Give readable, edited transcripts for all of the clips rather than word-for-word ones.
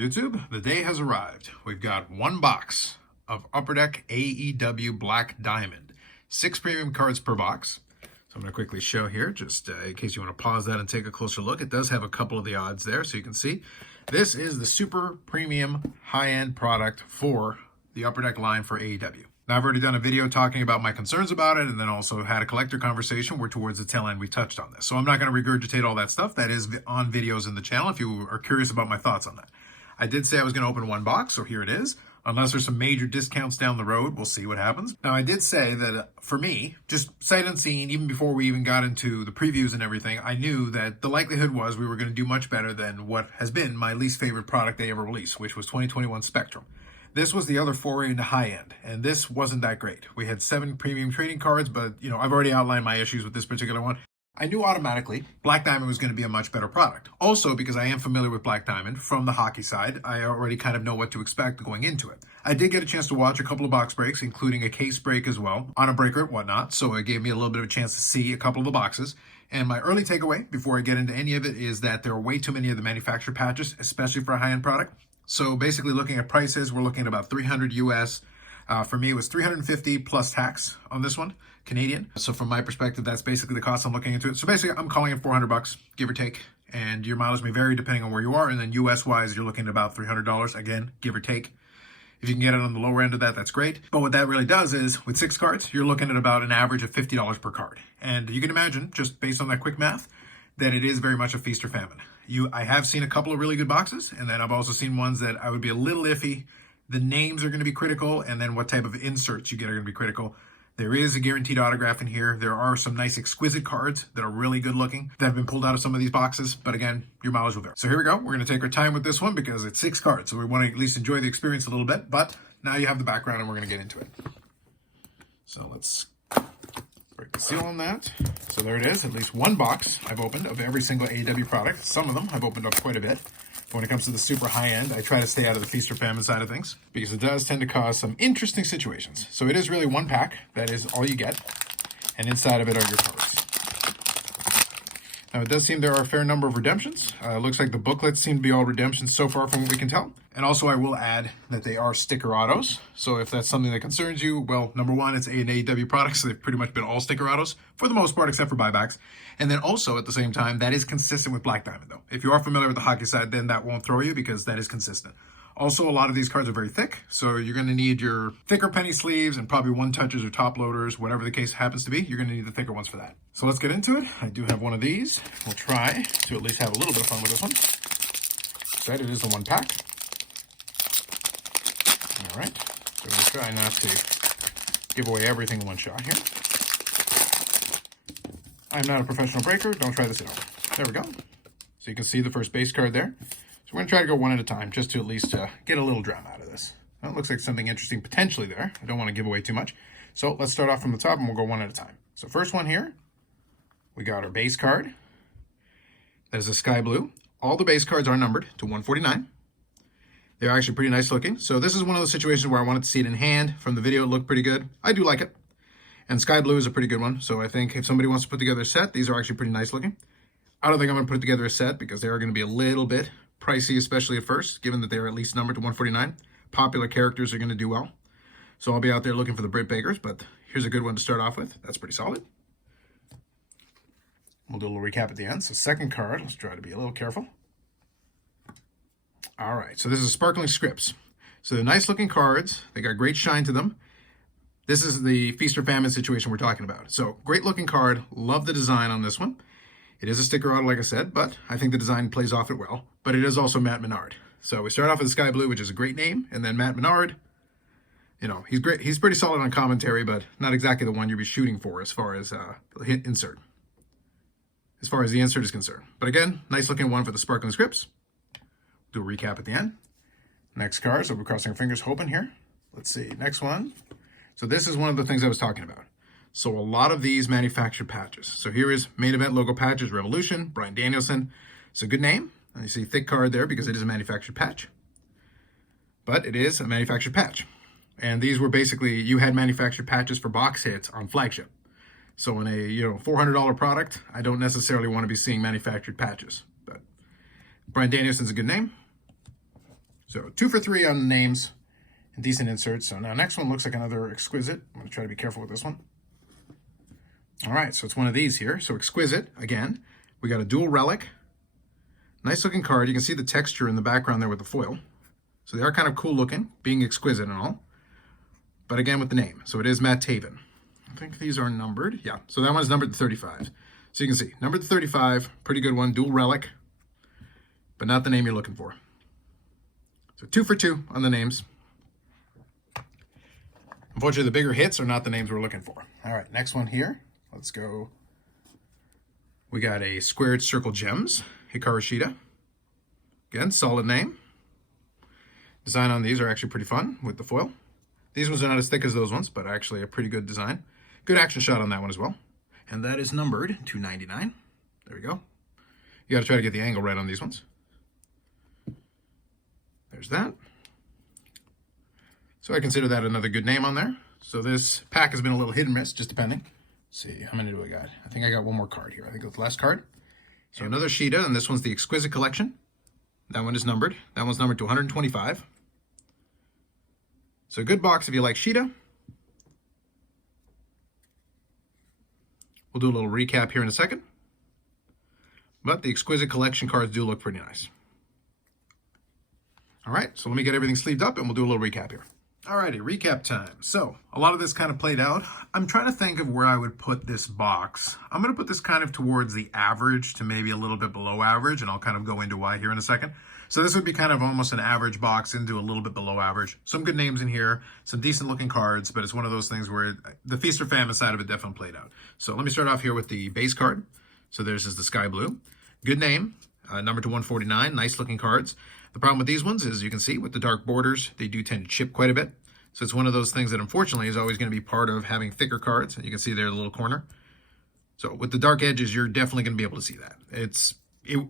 YouTube, the day has arrived. We've got one box of Upper Deck AEW Black Diamond. 6 premium cards per box. So I'm going to quickly show here, just in case you want to pause that and take a closer look. It does have a couple of the odds there, so you can see. This is the super premium high-end product for the Upper Deck line for AEW. Now, I've already done a video talking about my concerns about it, and then also had a collector conversation where towards the tail end we touched on this. So I'm not going to regurgitate all that stuff. That is on videos in the channel if you are curious about my thoughts on that. I did say I was going to open one box, so here it is. Unless there's some major discounts down the road, we'll see what happens. Now, I did say that for me, just sight unseen, even before we even got into the previews and everything, I knew that the likelihood was we were going to do much better than what has been my least favorite product they ever released, which was 2021 Spectrum. This was the other foray into high end, and this wasn't that great. We had 7 premium trading cards, but I've already outlined my issues with this particular one. I knew automatically Black Diamond was going to be a much better product. Also, because I am familiar with Black Diamond from the hockey side, I already kind of know what to expect going into it. I did get a chance to watch a couple of box breaks, including a case break as well, on a breaker and whatnot, so it gave me a little bit of a chance to see a couple of the boxes. And my early takeaway, before I get into any of it, is that there are way too many of the manufacturer patches, especially for a high-end product. So basically looking at prices, we're looking at about $300 US. For me, it was $350 plus tax on this one, Canadian. So from my perspective, that's basically the cost I'm looking into it. So basically, I'm calling it $400, give or take. And your mileage may vary depending on where you are. And then US-wise, you're looking at about $300, again, give or take. If you can get it on the lower end of that, that's great. But what that really does is, with 6 cards, you're looking at about an average of $50 per card. And you can imagine, just based on that quick math, that it is very much a feast or famine. I have seen a couple of really good boxes, and then I've also seen ones that I would be a little iffy. The names are going to be critical, and then what type of inserts you get are going to be critical. There is a guaranteed autograph in here. There are some nice exquisite cards that are really good looking that have been pulled out of some of these boxes, but again, your mileage will vary. So here we go. We're going to take our time with this one because it's 6 cards, so we want to at least enjoy the experience a little bit, but now you have the background and we're going to get into it. So let's break the seal on that. So there it is, at least one box I've opened of every single AEW product. Some of them I've opened up quite a bit. But when it comes to the super high end, I try to stay out of the feast or famine side of things because it does tend to cause some interesting situations. So it is really one pack. That is all you get. And inside of it are your cards. Now, it does seem there are a fair number of redemptions. Looks like the booklets seem to be all redemptions so far from what we can tell. And also, I will add that they are sticker autos. So if that's something that concerns you, well, number one, it's an AEW product, so they've pretty much been all sticker autos for the most part, except for buybacks. And then also, at the same time, that is consistent with Black Diamond, though. If you are familiar with the hockey side, then that won't throw you because that is consistent. Also, a lot of these cards are very thick, so you're going to need your thicker penny sleeves and probably one-touchers or top loaders, whatever the case happens to be. You're going to need the thicker ones for that. So let's get into it. I do have one of these. We'll try to at least have a little bit of fun with this one. Said it is the one pack. All right. So we'll try not to give away everything in one shot here. I'm not a professional breaker. Don't try this at home. There we go. So you can see the first base card there. So we're going to try to go one at a time just to at least get a little drama out of this. Well, it looks like something interesting potentially there. I don't want to give away too much. So let's start off from the top and we'll go one at a time. So first one here, we got our base card. That is a sky blue. All the base cards are numbered to 149. They're actually pretty nice looking. So this is one of those situations where I wanted to see it in hand. From the video, it looked pretty good. I do like it. And sky blue is a pretty good one. So I think if somebody wants to put together a set, these are actually pretty nice looking. I don't think I'm going to put together a set because they are going to be a little bit pricey, especially at first, given that they're at least numbered to 149. Popular characters are going to do well. So I'll be out there looking for the Britt Bakers, but here's a good one to start off with. That's pretty solid. We'll do a little recap at the end. So second card, let's try to be a little careful. All right, so this is Sparkling Scripts. So they're nice looking cards. They got great shine to them. This is the feast or famine situation we're talking about. So great looking card. Love the design on this one. It is a sticker auto, like I said, but I think the design plays off it well. But it is also Matt Menard. So we start off with the Sky Blue, which is a great name, and then Matt Menard. He's great. He's pretty solid on commentary, but not exactly the one you'll be shooting for as far as hit insert. As far as the insert is concerned. But again, nice looking one for the Sparkling Scripts. Do a recap at the end. Next card, so we're crossing our fingers, hoping here. Let's see, next one. So this is one of the things I was talking about. So a lot of these manufactured patches. So here is main event logo patches, Revolution, Bryan Danielson. It's a good name. And you see thick card there because it is a manufactured patch. But it is a manufactured patch. And these were basically, you had manufactured patches for box hits on flagship. So in a $400 product, I don't necessarily want to be seeing manufactured patches. But Bryan Danielson's a good name. So 2 for 3 on the names and decent inserts. So now next one looks like another Exquisite. I'm going to try to be careful with this one. All right, so it's one of these here. So Exquisite, again, we got a dual relic. Nice looking card. You can see the texture in the background there with the foil. So they are kind of cool looking, being Exquisite and all. But again with the name. So it is Matt Taven. I think these are numbered. Yeah, so that one's numbered to 35. So you can see, numbered to 35, pretty good one, dual relic, but not the name you're looking for. So 2 for 2 on the names. Unfortunately, the bigger hits are not the names we're looking for. All right, next one here. Let's go. We got a Squared Circle Gems, Hikaru Shida. Again, solid name. Design on these are actually pretty fun with the foil. These ones are not as thick as those ones, but actually a pretty good design. Good action shot on that one as well. And that is numbered to 99. There we go. You got to try to get the angle right on these ones. There's that. So I consider that another good name on there. So this pack has been a little hit and miss, just depending. Let's see, how many do I got? I think I got one more card here. I think it's the last card. So another Shida, and this one's the Exquisite Collection. That one is numbered. That one's numbered to 125. So a good box if you like Shida. We'll do a little recap here in a second. But the Exquisite Collection cards do look pretty nice. All right, so let me get everything sleeved up and we'll do a little recap here. Alrighty, recap time. So, a lot of this kind of played out. I'm trying to think of where I would put this box. I'm going to put this kind of towards the average to maybe a little bit below average, and I'll kind of go into why here in a second. So this would be kind of almost an average box into a little bit below average. Some good names in here, some decent looking cards, but it's one of those things where the feast or famine side of it definitely played out. So let me start off here with the base card. So there's the Sky Blue. Good name, number to 149, nice looking cards. The problem with these ones is you can see with the dark borders, they do tend to chip quite a bit. So it's one of those things that unfortunately is always going to be part of having thicker cards. You can see there in the little corner. So with the dark edges, you're definitely going to be able to see that.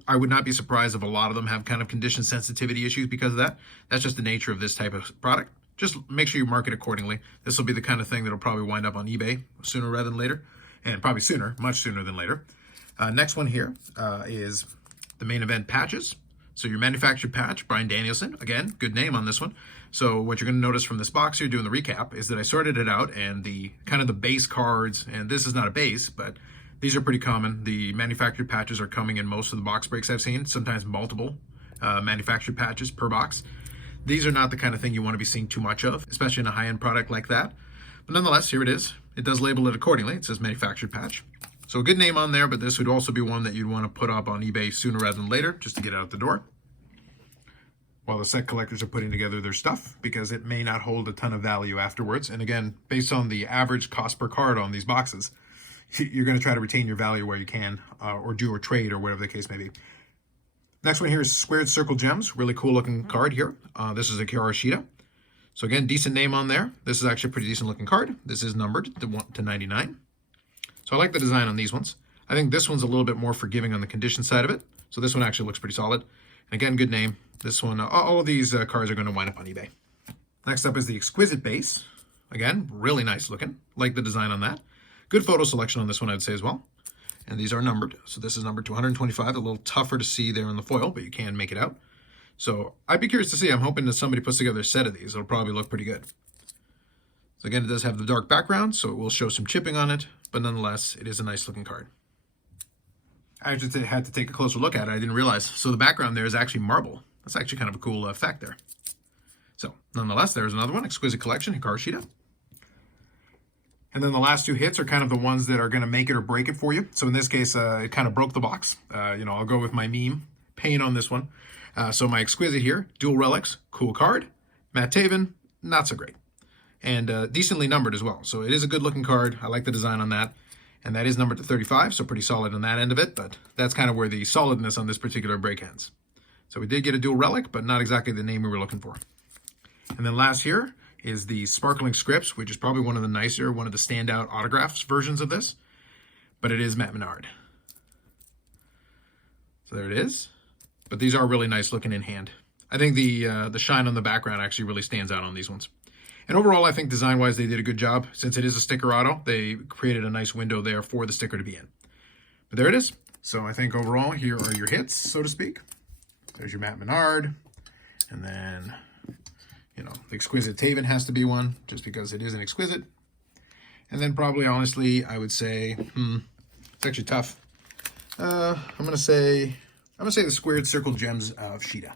I would not be surprised if a lot of them have kind of condition sensitivity issues because of that. That's just the nature of this type of product. Just make sure you mark it accordingly. This will be the kind of thing that'll probably wind up on eBay sooner rather than later, and probably sooner, much sooner than later. Next one here is the main event patches. So your manufactured patch, Brian Danielson, again, good name on this one. So what you're going to notice from this box here doing the recap is that I sorted it out, and the kind of the base cards, and this is not a base, but these are pretty common. The manufactured patches are coming in most of the box breaks I've seen, sometimes multiple manufactured patches per box. These are not the kind of thing you want to be seeing too much of, especially in a high-end product like that. But nonetheless, here it is. It does label it accordingly. It says manufactured patch. So a good name on there, but this would also be one that you'd want to put up on eBay sooner rather than later, just to get it out the door, while the set collectors are putting together their stuff, because it may not hold a ton of value afterwards. And again, based on the average cost per card on these boxes, you're going to try to retain your value where you can, or do a trade, or whatever the case may be. Next one here is Squared Circle Gems. Really cool looking card here. This is a Hikaru Shida. So again, decent name on there. This is actually a pretty decent looking card. This is numbered to 99. So I like the design on these ones. I think this one's a little bit more forgiving on the condition side of it. So this one actually looks pretty solid. And again, good name. This one, all of these cards are going to wind up on eBay. Next up is the Exquisite base. Again, really nice looking. Like the design on that. Good photo selection on this one, I'd say as well. And these are numbered. So this is numbered to 125. A little tougher to see there in the foil, but you can make it out. So I'd be curious to see. I'm hoping that somebody puts together a set of these. It'll probably look pretty good. So again, it does have the dark background, so it will show some chipping on it. But nonetheless, it is a nice looking card. I just had to take a closer look at it. I didn't realize. So the background there is actually marble. That's actually kind of a cool effect there. So nonetheless, there's another one, Exquisite Collection, Hikaru Shida. And then the last two hits are kind of the ones that are going to make it or break it for you. So in this case, it kind of broke the box. I'll go with my meme paint on this one. So my Exquisite here, dual relics, cool card. Matt Taven, not so great. And decently numbered as well. So it is a good looking card. I like the design on that. And that is numbered to 35, so pretty solid on that end of it. But that's kind of where the solidness on this particular break ends. So we did get a dual relic, but not exactly the name we were looking for. And then last here is the Sparkling Scripts, which is probably one of the nicer, one of the standout autographs versions of this. But it is Matt Menard. So there it is. But these are really nice looking in hand. I think the shine on the background actually really stands out on these ones. And overall, I think design-wise, they did a good job. Since it is a sticker auto, they created a nice window there for the sticker to be in. But there it is. So I think overall, here are your hits, so to speak. There's your Matt Menard. And then, you know, the Exquisite Taven has to be one, just because it is an exquisite. And then probably, honestly, I would say, it's actually tough. I'm gonna say the squared circle gems of Sheeta,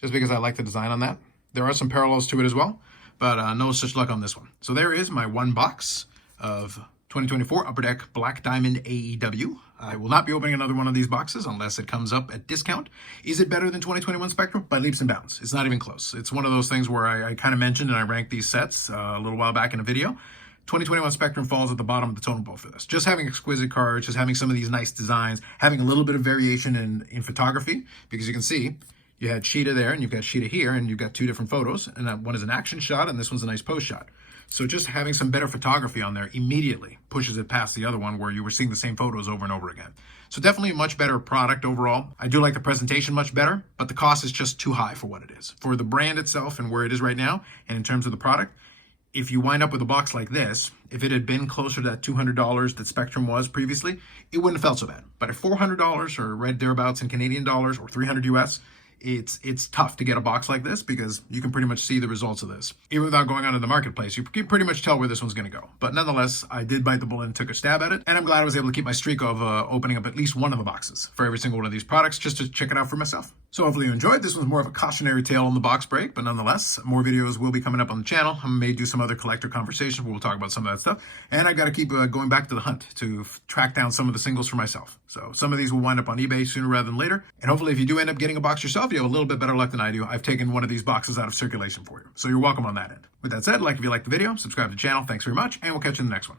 just because I like the design on that. There are some parallels to it as well, but no such luck on this one. So there is my one box of 2024 Upper Deck Black Diamond AEW. I will not be opening another one of these boxes unless it comes up at discount. Is it better than 2021 Spectrum? By leaps and bounds. It's not even close. It's one of those things where I kind of mentioned and I ranked these sets a little while back in a video. 2021 Spectrum falls at the bottom of the totem pole for this. Just having exquisite cards, just having some of these nice designs, having a little bit of variation in photography, because you can see you had Sheeta there and you've got Sheeta here, and you've got two different photos, and that one is an action shot and this one's a nice post shot. So just having some better photography on there immediately pushes it past the other one where you were seeing the same photos over and over again. So definitely a much better product overall. I do like the presentation much better, but the cost is just too high for what it is. For the brand itself and where it is right now, and in terms of the product, if you wind up with a box like this, if it had been closer to that $200 that Spectrum was previously, it wouldn't have felt so bad. But at $400 or right thereabouts in Canadian dollars or $300 US, it's tough to get a box like this because you can pretty much see the results of this. Even without going onto the marketplace, you can pretty much tell where this one's going to go. But nonetheless, I did bite the bullet and took a stab at it. And I'm glad I was able to keep my streak of opening up at least one of the boxes for every single one of these products just to check it out for myself. So hopefully you enjoyed. This was more of a cautionary tale on the box break, but nonetheless, more videos will be coming up on the channel. I may do some other collector conversations where we'll talk about some of that stuff. And I got to keep going back to the hunt to track down some of the singles for myself. So some of these will wind up on eBay sooner rather than later. And hopefully if you do end up getting a box yourself, you have a little bit better luck than I do. I've taken one of these boxes out of circulation for you. So you're welcome on that end. With that said, like if you liked the video, subscribe to the channel. Thanks very much, and we'll catch you in the next one.